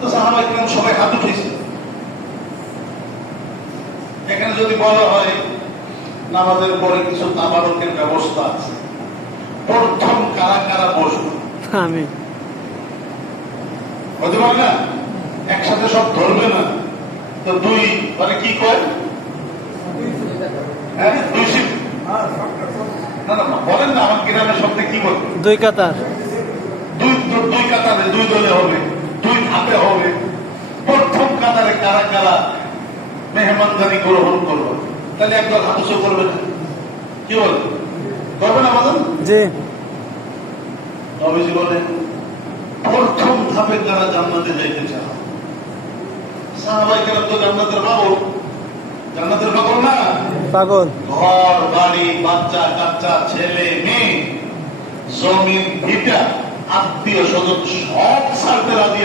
তো সাহাবাই কিরাম সবাই হাত উঠেছে। এখানে যদি বলা হয় নামাজের পরে কিছু তাবারকের ব্যবস্থা আছে। প্রথম কারা কারা বসবে? আমি। হতে পারে না? একসাথে সব ধরবে না। তো দুই মানে কি কয়? হ্যাঁ দুই শিফট না না বলেন না আমার গ্রামের শব্দে কি বলবে? দুই কাতার। দুই দুই কাতারে দুই দলে হবে। দুই হবে। প্রথম কাতারে কারা কারা মেহমানদারি গ্রহণ করবে তাহলে একদল হাতুসো করবে না। কি বল করবে না জি। নবীজি বলেন প্রথম ধাপে যারা জান্নাতে যাইতে চায়? সাহাবাই কেন তো জান্নাতের বাবু জান্নাতের বাবু না? পাগল। ঘর বাড়ি বাচ্চা কাচ্চা ছেলে মেয়ে ভিটা আত্মীয় স্বজন সব ছাড়তে রাজি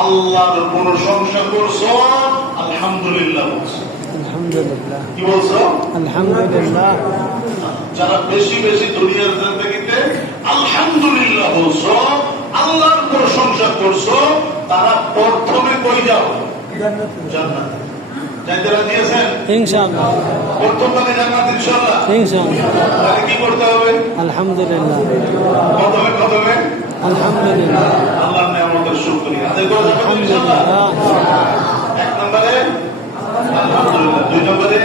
আল্লাহর প্রশংসা করছ আলহামদুলিল্লাহ বলছো। কি বলছো? আলহামদুলিল্লাহ। যারা বেশি বেশি দুনিয়ার জিন্দগিতে আলহামদুলিল্লাহ বলছো আল্লাহর প্রশংসা করছ তারা প্রথমে কই যাও? জান্নাত। যাইতে রাজি আছেন? ইনশাআল্লাহ। প্রথম কালে জান্নাত ইনশাআল্লাহ। ইনশাআল্লাহ। তাহলে কি করতে হবে? আলহামদুলিল্লাহ। প্রথমে প্রথমে। আলহামদুলিল্লাহ। শুকরিয়া। আদায় করে যাবেন এক নম্বরে আলহামদুলিল্লাহ। দুই নম্বরে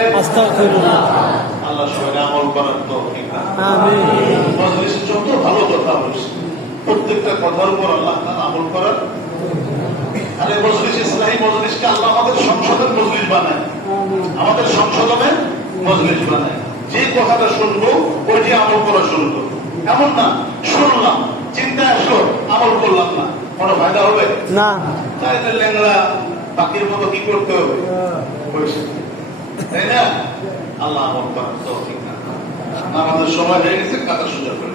আল্লাহ সবাই আমল করার তৌফিক দান আমিন। মজলিসে যত ভালো কথা বলছে প্রত্যেকটা কথার উপর আল্লাহ আমল করার। আরে মজলিস ইসলামী মজলিসকে আল্লাহ আমাদের সংসদের মজলিস বানায়। আমাদের সংশোধনের মজলিস বানায়। যে কথাটা শুনব ওইটি আমল করা শুরু করব। এমন না শুনলাম চিন্তা আসলো আমল করলাম না। কোনো ফায়দা হবে? না। তাইলে ল্যাংড়া পাখির মতো কি করতে হবে? তাই না? আল্লাহ আমাদের সময় হয়ে গেছে কাতা সুযোগ করে।